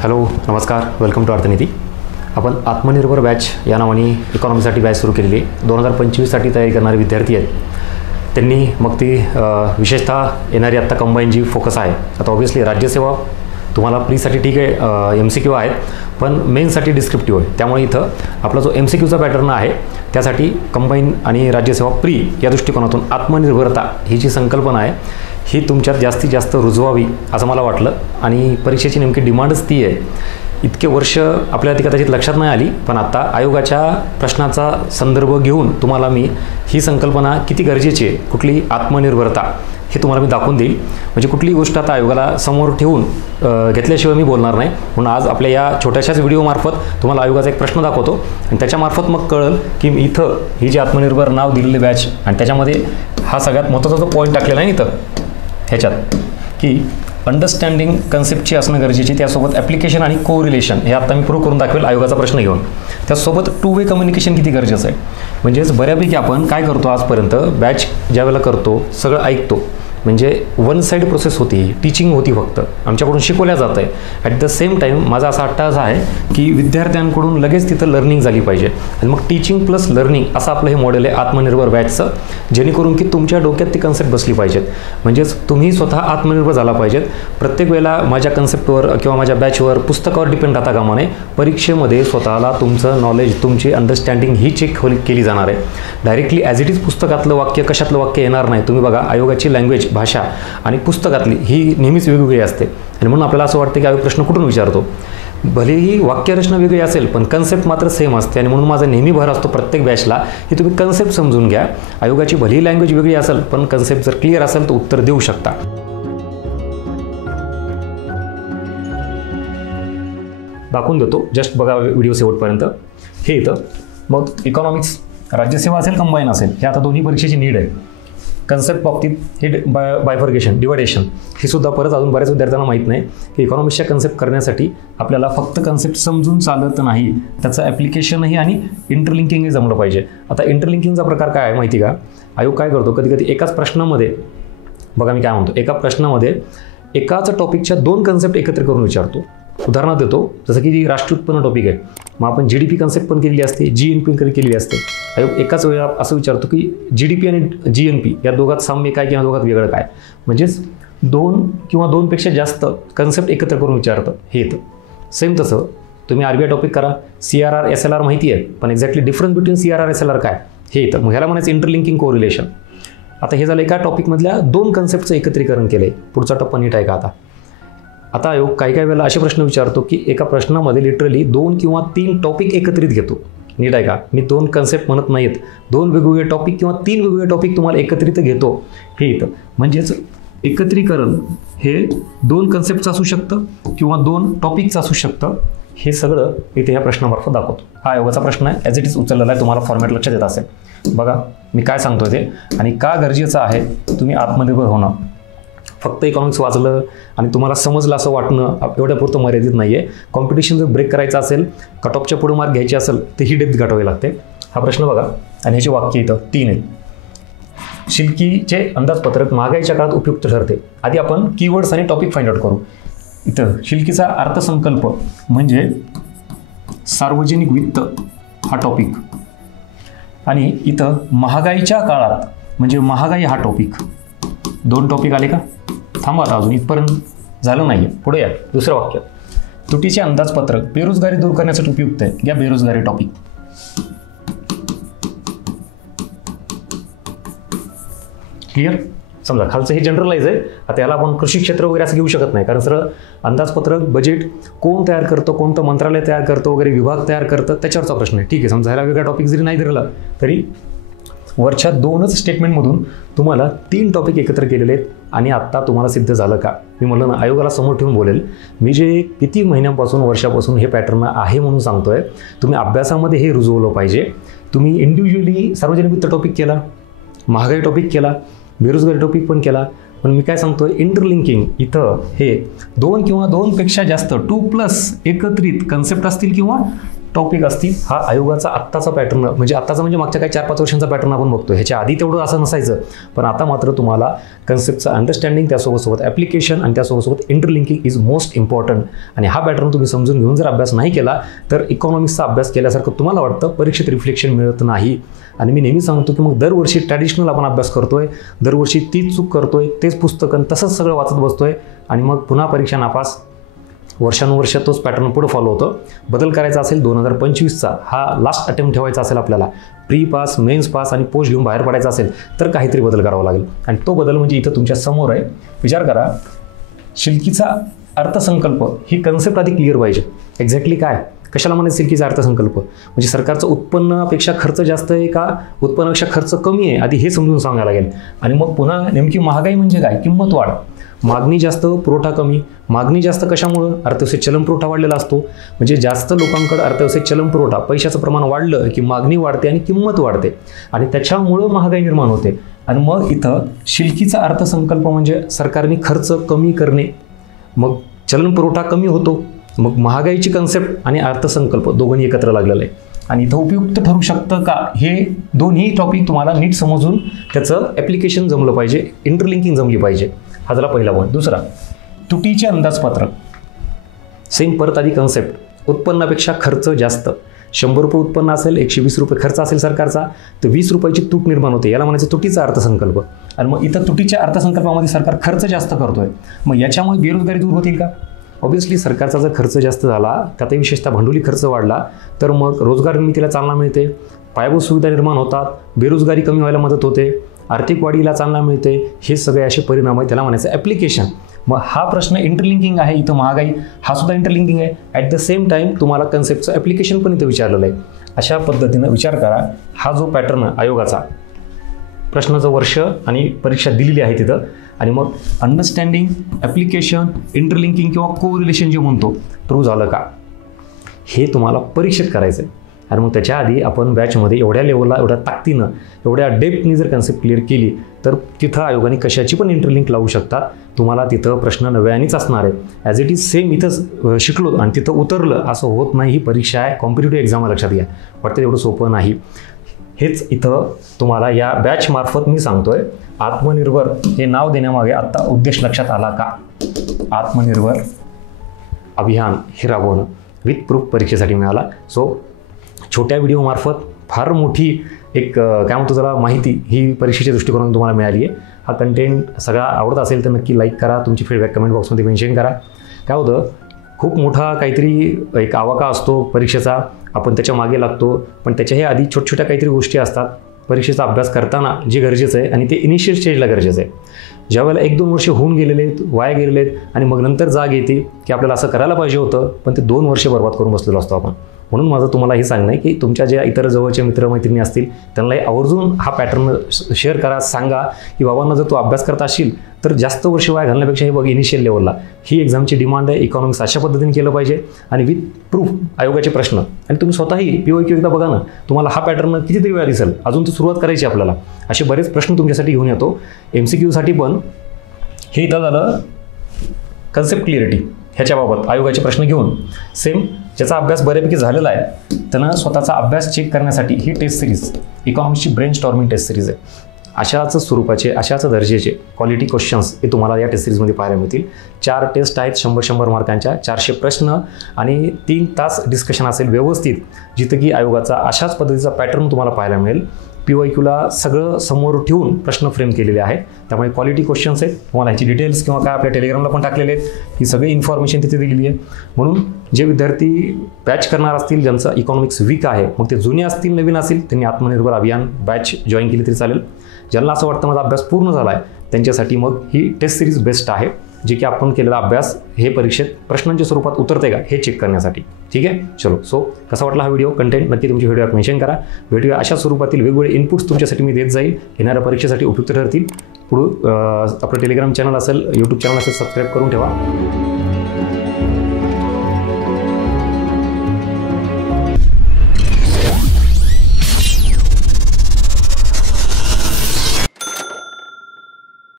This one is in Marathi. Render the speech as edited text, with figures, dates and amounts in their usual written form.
हॅलो नमस्कार, वेलकम टू अर्थनीती. आपण आत्मनिर्भर बॅच या नावाने इकॉनॉमीसाठी बॅच सुरू केलेली आहे. 2025साठी तयारी करणारे विद्यार्थी आहेत. त्यांनी मग ती विशेषतः येणारी आत्ता कंबाईन जी फोकस आहे. आता ऑब्व्हियसली राज्यसेवा तुम्हाला प्लीसाठी ठीक आहे, MCQ आहेत, पण मेन्ससाठी डिस्क्रिप्टिव्ह आहे. त्यामुळे इथं आपला जो MCQचा पॅटर्न आहे त्यासाठी कंबाईन आणि राज्यसेवा प्री या दृष्टिकोनातून आत्मनिर्भरता ही जी संकल्पना आहे ही तुमच्यात जास्तीत जास्त रुजवावी असं मला वाटलं. आणि परीक्षेची नेमकी डिमांडच ती आहे. इतके वर्ष आपल्याला ती कदाचित लक्षात नाही आली, पण आता आयोगाच्या प्रश्नाचा संदर्भ घेऊन तुम्हाला मी ही संकल्पना किती गरजेची आहे, कुठली आत्मनिर्भरता, हे तुम्हाला मी दाखवून देईल. म्हणजे कुठली गोष्ट आता आयोगाला समोर ठेवून घेतल्याशिवाय मी बोलणार नाही. म्हणून आज आपल्या या छोट्याशाच व्हिडिओमार्फत तुम्हाला आयोगाचा एक प्रश्न दाखवतो आणि त्याच्यामार्फत मग कळेल की इथं ही जी आत्मनिर्भर नाव दिलेली बॅच आणि त्याच्यामध्ये हा सगळ्यात महत्त्वाचा जो पॉईंट टाकलेला आहे इथं ह्याच्यात की अंडरस्टँडिंग कन्सेप्टची असणं गरजेची, त्यासोबत ॲप्लिकेशन आणि कोरिलेशन हे आता मी प्रूव्ह करून दाखवेल आयोगाचा प्रश्न घेऊन. त्यासोबत टू वे कम्युनिकेशन किती गरजेचं आहे. म्हणजेच बऱ्यापैकी आपण काय करतो आजपर्यंत, बॅच ज्या वेळेला करतो सगळं ऐकतो, म्हणजे वन साईड प्रोसेस होती, टीचिंग होती, फक्त आमच्याकडून शिकवल्या जातं आहे. ॲट द सेम टाईम माझा असा अट्टास आहे की विद्यार्थ्यांकडून लगेच तिथं लर्निंग झाली पाहिजे आणि मग टीचिंग प्लस लर्निंग असं आपलं हे मॉडेल आहे आत्मनिर्भर बॅचचं, जेणेकरून की तुमच्या डोक्यात ती कन्सेप्ट बसली पाहिजेत. म्हणजेच तुम्ही स्वतः आत्मनिर्भर झाला पाहिजेत. प्रत्येक वेळेला माझ्या कन्सेप्टवर किंवा माझ्या बॅचवर पुस्तकावर डिपेंड राहता कामा नये. परीक्षेमध्ये स्वतःला तुमचं नॉलेज, तुमची अंडरस्टँडिंग ही चेक केली जाणार आहे. डायरेक्टली ॲज इट इज पुस्तकातलं वाक्य कशातलं वाक्य येणार नाही. तुम्ही बघा आयोगाची लँग्वेज भाषा आणि पुस्तकातली ही नेहमीच वेगवेगळी असते आणि म्हणून आपल्याला असं वाटतं की आयोग प्रश्न कुठून विचारतो. भलेही वाक्यरचना वेगळी असेल पण कन्सेप्ट मात्र सेम असते आणि म्हणून माझा नेहमी भर असतो प्रत्येक बॅचला की तुम्ही कन्सेप्ट समजून घ्या. आयोगाची भलेही लँग्वेज वेगळी असेल पण कन्सेप्ट जर क्लिअर असेल तर उत्तर देऊ शकता. दाखवून देतो, जस्ट बघा व्हिडिओ शेवटपर्यंत. हे इथं मग इकॉनॉमिक्स राज्यसेवा असेल कंबाईन असेल, हे आता दोन्ही परीक्षेची नीड आहे. कन्सेप्ट बाबतीत हे बायफर्गेशन, डिवायडेशन हे सुद्धा परत अजून बऱ्याच विद्यार्थ्यांना माहीत नाही की इकॉनॉमिक्सच्या कन्सेप्ट करण्यासाठी आपल्याला फक्त कन्सेप्ट समजून चालत नाही, त्याचं ॲप्लिकेशनही आणि इंटरलिंकिंगही जमलं पाहिजे. आता इंटरलिंकिंगचा प्रकार काय आहे माहिती का, आयोग काय करतो कधी कधी एकाच प्रश्नामध्ये, बघा मी काय म्हणतो, एका प्रश्नामध्ये एकाच टॉपिकच्या दोन कन्सेप्ट एकत्र करून विचारतो. उदाहरण देतो, जसं की राष्ट्रीय उत्पन्न टॉपिक आहे, मग आपण GDP कन्सेप्ट पण केलेली असते, GNP केलेली असते. आयोग एकाच वेळा असं विचारतो की GDP आणि GNP या दोघात साम्य काय किंवा दोघात वेगळं काय. म्हणजेच दोन किंवा दोनपेक्षा जास्त कन्सेप्ट एकत्र करून विचारतं हे येतं. सेम तसं तुम्ही RBI टॉपिक करा, CRR SLR माहिती आहे, पण exactly difference between CRR SLR काय हे येतं. मग ह्याला म्हणायचं इंटरलिंकिंग कोरिलेशन. आता हे झालं एका टॉपिकमधल्या दोन कन्सेप्टचं एकत्रीकरण केलं आहे. पुढचा टप्पा नीट आहे का आता आयोग काही वेळेला असे प्रश्न विचारतो की एका प्रश्नामध्ये लिटरली 2 किंवा 3 टॉपिक एकत्रित घेतो. नीट आहे का, मी 2 कन्सेप्ट म्हणत नाहीत, 2 वेगवेगळे टॉपिक किंवा 3 वेगवेगळे टॉपिक तुम्हाला एकत्रित घेतो हे येतं. म्हणजेच एकत्रीकरण हे 2 कन्सेप्टचं असू शकतं किंवा 2 टॉपिकचं असू शकतं. हे सगळं इथे ह्या प्रश्नामार्फत दाखवतो. हा आयोगाचा प्रश्न आहे, ॲज इट इज उचललेला आहे, तुम्हाला फॉर्मॅट लक्षात येत असेल. बघा मी काय सांगतोय ते आणि का गरजेचं आहे तुम्ही आत्मनिर्भर होणं. फक्त इकॉनॉमिक्स वाचलं आणि तुम्हाला समजलं असं वाटणं एवढ्यापुरतं मर्यादित नाही आहे. कॉम्पिटिशन जर ब्रेक करायचं असेल, कट ऑफच्या पुढे मार्क घ्यायचे असेल तर ही डेप्थ गाठवावी लागते. हा प्रश्न बघा आणि ह्याचे वाक्य इथं 3 आहेत. शिल्कीचे अंदाजपत्रक महागाईच्या काळात उपयुक्त ठरते. आधी आपण कीवर्ड्स आणि टॉपिक फाइंड आउट करू. इथं शिल्कीचा अर्थसंकल्प म्हणजे सार्वजनिक वित्त हा टॉपिक आणि इथं महागाईच्या काळात म्हणजे महागाई हा टॉपिक. 2 टॉपिक आले का, थांबा आता अजून इथपर्यंत झालं नाही आहे, पुढे या. दुसरं वाक्य तुटीचे अंदाजपत्रक बेरोजगारी दूर करण्यासाठी उपयुक्त आहे, या बेरोजगारी टॉपिक. क्लिअर. समजा खालचं हे जनरलाइज आहे. आता याला आपण कृषी क्षेत्र वगैरे असं घेऊ शकत नाही, कारण सरळ अंदाजपत्रक बजेट कोण तयार करतं, कोणतं मंत्रालय तयार करतं वगैरे, विभाग तयार करतं त्याच्यावरचा प्रश्न आहे. ठीक आहे, समजा ह्याला वेगळा टॉपिक जरी नाही दिला तरी वरच्या 2च स्टेटमेंटमधून तुम्हाला 3 टॉपिक एकत्र केलेले आहेत. आणि आत्ता तुम्हाला सिद्ध झालं का, मी म्हणलं ना आयोगाला समोर ठेवून बोलेल. मी जे किती महिन्यांपासून वर्षापासून हे पॅटर्न आहे म्हणून सांगतोय, तुम्ही अभ्यासामध्ये हे रुजवलं पाहिजे. तुम्ही इंडिव्हिज्युअली सार्वजनिक वित्त टॉपिक केला, महागाई टॉपिक केला, बेरोजगारी टॉपिक पण केला, पण मी काय सांगतोय इंटरलिंकिंग इथं हे 2 किंवा 2पेक्षा जास्त 2+ एकत्रित कन्सेप्ट असतील किंवा टॉपिक असतील. हा आयोगाचा आत्ताचा पॅटर्न म्हणजे आत्ताचा म्हणजे मागच्या काही 4-5 वर्षांचा पॅटर्न आपण बघतो. ह्याच्या आधी तेवढं असं नसायचं, पण आता मात्र तुम्हाला कन्सेप्टचं अंडरस्टँडिंग, त्यासोबत ॲप्लिकेशन आणि त्यासोबत इंटरलिंकिंग इज मोस्ट इम्पॉर्टंट. आणि हा पॅटर्न तुम्ही समजून घेऊन जर अभ्यास नाही केला तर इकॉनॉमिक्सचा अभ्यास केल्यासारखं तुम्हाला वाटतं, परीक्षेत रिफ्लेक्शन मिळत नाही. आणि मी नेहमी सांगतो की मग दरवर्षी ट्रॅडिशनल आपण अभ्यास करतोय, दरवर्षी तीच चूक करतोय, तेच पुस्तकं तसंच सगळं वाचत बसतोय आणि मग पुन्हा परीक्षा नापास. वर्षानुवर्ष तोच पॅटर्न पुढे फॉलो होतं. बदल करायचा असेल 2025चा हा लास्ट अटेम्प्ट ठेवायचा असेल आपल्याला, प्री पास, मेन्स पास आणि पोस्ट घेऊन बाहेर पडायचा असेल तर काहीतरी बदल करावा लागेल. आणि तो बदल म्हणजे इथं तुमच्या समोर आहे. विचार करा, शिल्कीचा अर्थसंकल्प ही कन्सेप्ट आधी क्लिअर पाहिजे. एक्झॅक्टली काय, कशाला म्हणायचं शिल्कीचा अर्थसंकल्प म्हणजे सरकारचं उत्पन्नापेक्षा खर्च जास्त आहे का उत्पन्नापेक्षा खर्च कमी आहे, आधी हे समजून सांगायला लागेल. आणि मग पुन्हा नेमकी महागाई म्हणजे काय, किंमत वाढ. मागणी जास्त, पुरवठा कमी. मागणी जास्त कशामुळं, अर्थव्यवस्थेत चलनपुरवठा वाढलेला असतो. म्हणजे जास्त लोकांकडे अर्थव्यवस्थेत चलनपुरवठा, पैशाचं प्रमाण वाढलं की मागणी वाढते आणि किंमत वाढते आणि त्याच्यामुळं महागाई निर्माण होते. आणि मग इथं शिल्कीचा अर्थसंकल्प म्हणजे सरकारने खर्च कमी करणे, मग चलनपुरवठा कमी होतो, मग महागाईची कन्सेप्ट आणि अर्थसंकल्प दोघांनी एकत्र लागलेलं आहे. आणि इथं उपयुक्त ठरू शकतं का, हे दोन्ही टॉपिक तुम्हाला नीट समजून त्याचं ॲप्लिकेशन जमलं पाहिजे, इंटरलिंकिंग जमली पाहिजे. हा झाला पहिला पॉईंट. दुसरा, तुटीचे अंदाजपत्रक. सेम परत आधी कन्सेप्ट, उत्पन्नापेक्षा खर्च जास्त. 100 रुपये उत्पन्न असेल, 120 रुपये खर्च असेल सरकारचा, तर 20 रुपयाची तूट निर्माण होते. याला म्हणायचं तुटीचा अर्थसंकल्प. आणि मग इथं तुटीच्या अर्थसंकल्पामध्ये सरकार खर्च जास्त करतोय, मग याच्यामुळे बेरोजगारी दूर होतील का? ऑब्व्हियसली सरकारचा जर खर्च जास्त झाला, त्यातही विशेषतः भांडवली खर्च वाढला, तर मग रोजगार निर्मितीला चालना मिळते, पायाभूत सुविधा निर्माण होतात, बेरोजगारी कमी व्हायला मदत होते, आर्थिक वाढीला चालना मिळते. हे सगळे असे परिणाम आहेत, त्याला म्हणायचं ॲप्लिकेशन. मग हा प्रश्न इंटरलिंकिंग आहे. इथं महागाई हा सुद्धा इंटरलिंकिंग आहे. ॲट द सेम टाईम तुम्हाला कन्सेप्टचं ॲप्लिकेशन पण इथं विचारलेलं आहे. अशा पद्धतीनं विचार करा. हा जो पॅटर्न आयोगाचा प्रश्नाचं वर्ष आणि परीक्षा दिलेली आहे तिथं, आणि मग अंडरस्टँडिंग, ॲप्लिकेशन, इंटरलिंकिंग किंवा कोरिलेशन जे म्हणतो ट्रू झालं का, हे तुम्हाला परीक्षेत करायचं आहे. आणि मग त्याच्या आधी आपण बॅचमध्ये एवढ्या लेवलला, एवढ्या ताकदीनं, एवढ्या डेप्थनी जर कन्सेप्ट क्लिअर केली तर तिथं आयोगाने कशाची पण इंटरलिंक लावू शकतात. तुम्हाला तिथं प्रश्न नव्यानेच असणार आहे. ॲज इट इज सेम इथं शिकलो आणि तिथं उतरलं असं होत नाही. ही परीक्षा आहे, कॉम्पिटेटिव्ह एक्झाम लक्षात घ्या. वाटतं एवढं सोपं नाही. हेच इथं तुम्हाला या बॅचमार्फत मी सांगतोय. आत्मनिर्भर हे नाव देण्यामागे आत्ता उद्देश लक्षात आला का? आत्मनिर्भर अभियान हे राबवणं विथ प्रूफ परीक्षेसाठी मिळाला. सो छोट्या व्हिडिओमार्फत फार मोठी एक काय म्हणतो त्याला माहिती ही परीक्षेच्या दृष्टिकोनातून तुम्हाला मिळाली आहे. हा कंटेंट सगळा आवडत असेल तर नक्की लाईक करा, तुमची फीडबॅक कमेंट बॉक्समध्ये मेन्शन करा. काय होतं, खूप मोठा काहीतरी एक आवाका असतो परीक्षेचा, आपण त्याच्या मागे लागतो, पण त्याच्याही आधी छोट्या काहीतरी गोष्टी असतात परीक्षेचा अभ्यास करताना जे गरजेचं आहे, आणि ते इनिशियल स्टेजला गरजेचं आहे. ज्यावेळेला 1-2 वर्ष होऊन गेलेले आहेत, वाया गेलेले आहेत, आणि मग नंतर जाग येते की आपल्याला असं करायला पाहिजे होतं, पण ते 2 वर्ष बर्बाद करून बसलेलो असतो आपण. म्हणून माझं तुम्हाला हे सांगणं आहे की तुमच्या ज्या इतर जवळचे मित्रमैत्रिणी असतील त्यांनाही आवर्जून हा पॅटर्न शेअर करा, सांगा की बाबांना जर तू अभ्यास करत असशील तर जास्त वर्ष वाया घालण्यापेक्षा हे बघ इनिशियल लेवलला ही एक्झामची डिमांड आहे. इकॉनॉमिक्स अशा पद्धतीने केलं पाहिजे आणि विथ प्रूफ आयोगाचे प्रश्न. आणि तुम्ही स्वतःही PYQ एकदा बघा ना, तुम्हाला हा पॅटर्न कितीतरी वेळा दिसेल. अजून तर सुरुवात करायची आपल्याला. असे बरेच प्रश्न तुमच्यासाठी घेऊन येतो. MCQसाठी पण हे इथं झालं कन्सेप्ट क्लिअरिटी ह्याच्याबाबत आयोगाचे प्रश्न घेऊन. सेम ज्याचा अभ्यास बऱ्यापैकी झालेला आहे त्यांना स्वतःचा अभ्यास चेक करण्यासाठी ही टेस्ट सिरीज इकॉनॉमिक्सची ब्रेन स्टॉर्मिंग टेस्ट सिरीज आहे. अशाच स्वरूपाचे, अशाच दर्जेचे क्वालिटी क्वेश्चन्स हे तुम्हाला या टेस्ट सिरीजमध्ये पाहायला मिळतील. 4 टेस्ट आहेत 100-100 मार्कांच्या, 400 प्रश्न आणि 3 तास डिस्कशन असेल व्यवस्थित, जिथं की आयोगाचा अशाच पद्धतीचा पॅटर्न तुम्हाला पाहायला मिळेल. PYQला सगळं समोर ठेवून प्रश्न फ्रेम केलेले आहेत. त्यामुळे क्वालिटी क्वेश्चन्स आहेत. तुम्हाला ह्याची डिटेल्स किंवा काय आपल्या टेलिग्रामला पण टाकलेले आहेत. ही सगळी इन्फॉर्मेशन तिथे दिलेली आहे. म्हणून जे विद्यार्थी बॅच करणार असतील, ज्यांचं इकॉनॉमिक्स वीक आहे, मग ते जुने असतील नवीन असतील, त्यांनी आत्मनिर्भर अभियान बॅच जॉईन केली तरी चालेल. ज्यांना असं वाटतं माझा अभ्यास पूर्ण झाला आहे त्यांच्यासाठी मग ही टेस्ट सिरीज बेस्ट आहे, जे की आपण केलेला अभ्यास हे परीक्षेत प्रश्नांच्या स्वरूपात उतरते का हे चेक करण्यासाठी. ठीक आहे, चलो. सो कसा वाटला हा व्हिडिओ, कंटेंट नक्की तुमच्या व्हिडिओत मेन्शन करा. भेटूया अशा स्वरूपातील वेगवेगळे इनपुट्स तुमच्यासाठी मी देत जाईल, येणाऱ्या परीक्षेसाठी उपयुक्त ठरतील. पुढे आपलं टेलिग्राम चॅनल असेल, यूट्यूब चॅनल असेल, सबस्क्राईब करून ठेवा.